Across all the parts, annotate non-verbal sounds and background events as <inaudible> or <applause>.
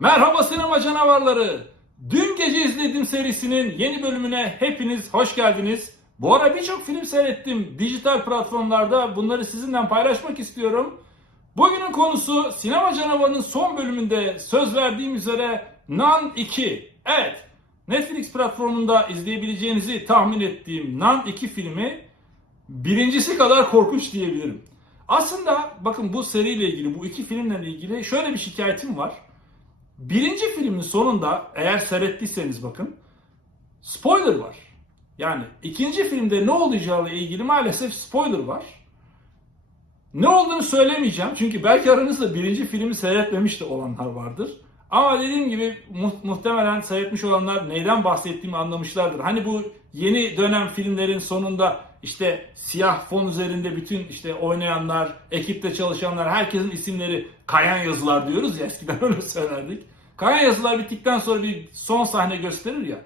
Merhaba sinema canavarları. Dün gece izlediğim serisinin yeni bölümüne hepiniz hoş geldiniz. Bu ara birçok film seyrettim dijital platformlarda. Bunları sizinle paylaşmak istiyorum. Bugünün konusu Sinema Canavarı'nın son bölümünde söz verdiğim üzere Nan 2. Evet, Netflix platformunda izleyebileceğinizi tahmin ettiğim Nan 2 filmi birincisi kadar korkunç diyebilirim. Aslında bakın bu seriyle ilgili, bu iki filmle ilgili şöyle bir şikayetim var. Birinci filmin sonunda eğer seyrettiyseniz bakın spoiler var. Yani ikinci filmde ne olacağıyla ilgili maalesef spoiler var. Ne olduğunu söylemeyeceğim çünkü belki aranızda birinci filmi seyretmemiş de olanlar vardır. Ama dediğim gibi mu- muhtemelen seyretmiş olanlar neyden bahsettiğimi anlamışlardır. Hani bu yeni dönem filmlerin sonunda işte siyah fon üzerinde bütün işte oynayanlar, ekipte çalışanlar, herkesin isimleri kayan yazılar diyoruz ya eskiden <laughs> öyle söylerdik. Kayan yazılar bittikten sonra bir son sahne gösterir ya.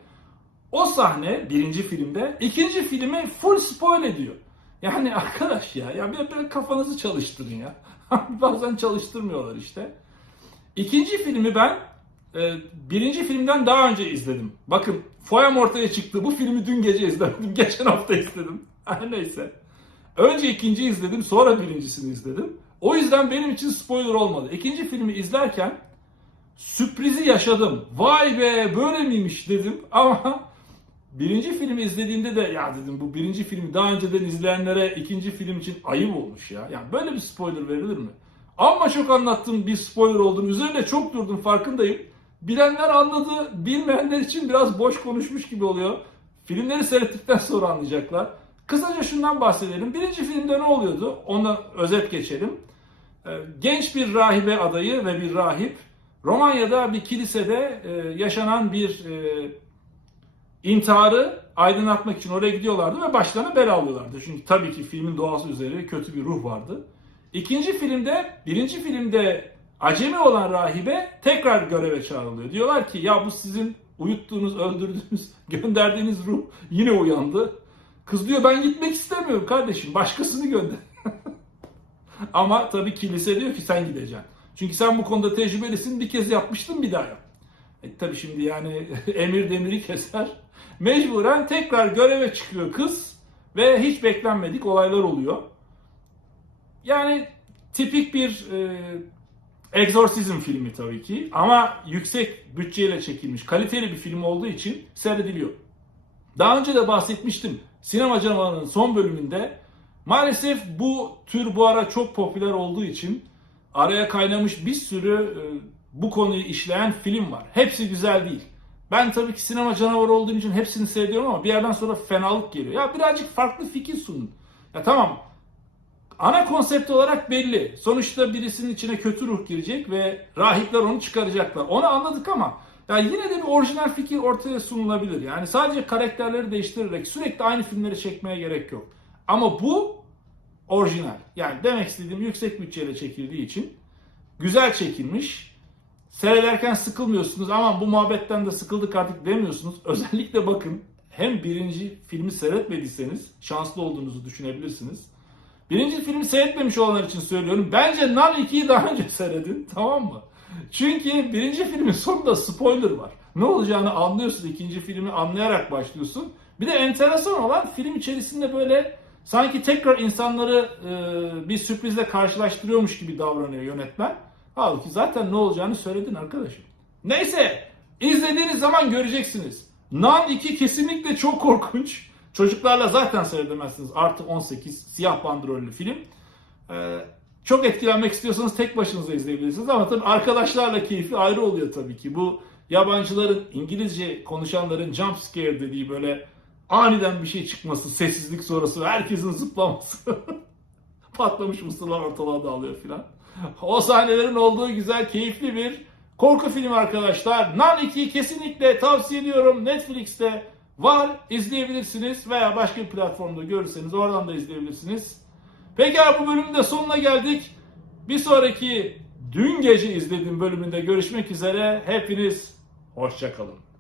O sahne birinci filmde ikinci filmi full spoil ediyor. Yani <laughs> arkadaş ya, ya bir, bir kafanızı çalıştırın ya. <laughs> Bazen çalıştırmıyorlar işte. İkinci filmi ben e, birinci filmden daha önce izledim. Bakın Foyam ortaya çıktı. Bu filmi dün gece izledim. <laughs> Geçen hafta izledim. <laughs> Her neyse. Önce ikinciyi izledim sonra birincisini izledim. O yüzden benim için spoiler olmadı. İkinci filmi izlerken sürprizi yaşadım. Vay be böyle miymiş dedim <laughs> ama birinci filmi izlediğimde de ya dedim bu birinci filmi daha önceden izleyenlere ikinci film için ayıp olmuş ya. Yani böyle bir spoiler verilir mi? Ama çok anlattığım bir spoiler olduğunu üzerine çok durdum farkındayım. Bilenler anladı, bilmeyenler için biraz boş konuşmuş gibi oluyor. Filmleri seyrettikten sonra anlayacaklar. Kısaca şundan bahsedelim. Birinci filmde ne oluyordu? Ona özet geçelim. Ee, Genç bir rahibe adayı ve bir rahip Romanya'da bir kilisede e, yaşanan bir e, intiharı aydınlatmak için oraya gidiyorlardı ve başlarına bela alıyorlardı. Çünkü tabii ki filmin doğası üzere kötü bir ruh vardı. İkinci filmde, birinci filmde acemi olan rahibe tekrar göreve çağrılıyor. Diyorlar ki ya bu sizin uyuttuğunuz, öldürdüğünüz, <laughs> gönderdiğiniz ruh yine uyandı. Kız diyor ben gitmek istemiyorum kardeşim başkasını gönder. <laughs> Ama tabii kilise diyor ki sen gideceksin. Çünkü sen bu konuda tecrübelisin bir kez yapmıştın bir daha yap. E, tabii şimdi yani <laughs> emir demiri keser. Mecburen tekrar göreve çıkıyor kız ve hiç beklenmedik olaylar oluyor. Yani tipik bir e, egzorsizm filmi tabii ki ama yüksek bütçeyle çekilmiş, kaliteli bir film olduğu için seyrediliyor. Daha önce de bahsetmiştim. Sinema Canavarı'nın son bölümünde maalesef bu tür bu ara çok popüler olduğu için araya kaynamış bir sürü e, bu konuyu işleyen film var. Hepsi güzel değil. Ben tabii ki sinema canavarı olduğum için hepsini seviyorum ama bir yerden sonra fenalık geliyor. Ya birazcık farklı fikir sunun. Ya tamam ana konsept olarak belli. Sonuçta birisinin içine kötü ruh girecek ve rahipler onu çıkaracaklar. Onu anladık ama ya yine de bir orijinal fikir ortaya sunulabilir. Yani sadece karakterleri değiştirerek sürekli aynı filmleri çekmeye gerek yok. Ama bu orijinal. Yani demek istediğim yüksek bütçeyle çekildiği için güzel çekilmiş. Seyrederken sıkılmıyorsunuz ama bu muhabbetten de sıkıldık artık demiyorsunuz. <laughs> Özellikle bakın hem birinci filmi seyretmediyseniz şanslı olduğunuzu düşünebilirsiniz. Birinci filmi seyretmemiş olanlar için söylüyorum. Bence Nan 2'yi daha önce seyredin <laughs> tamam mı? Çünkü birinci filmin sonunda spoiler var. Ne olacağını anlıyorsun. ikinci filmi anlayarak başlıyorsun. Bir de enteresan olan film içerisinde böyle sanki tekrar insanları e, bir sürprizle karşılaştırıyormuş gibi davranıyor yönetmen. Halbuki zaten ne olacağını söyledin arkadaşım. Neyse izlediğiniz zaman göreceksiniz. Nan 2 kesinlikle çok korkunç. Çocuklarla zaten seyredemezsiniz. Artı 18 siyah bandrollü film. Ee, çok etkilenmek istiyorsanız tek başınıza izleyebilirsiniz ama tabii arkadaşlarla keyfi ayrı oluyor tabii ki. Bu yabancıların, İngilizce konuşanların jump scare dediği böyle aniden bir şey çıkması, sessizlik sonrası ve herkesin zıplaması. <laughs> Patlamış mısırlar ortalığa dağılıyor filan. O sahnelerin olduğu güzel, keyifli bir korku filmi arkadaşlar. Nan 2'yi kesinlikle tavsiye ediyorum. Netflix'te var, izleyebilirsiniz veya başka bir platformda görürseniz oradan da izleyebilirsiniz. Pekala bu bölümün de sonuna geldik. Bir sonraki dün gece izlediğim bölümünde görüşmek üzere. Hepiniz hoşçakalın.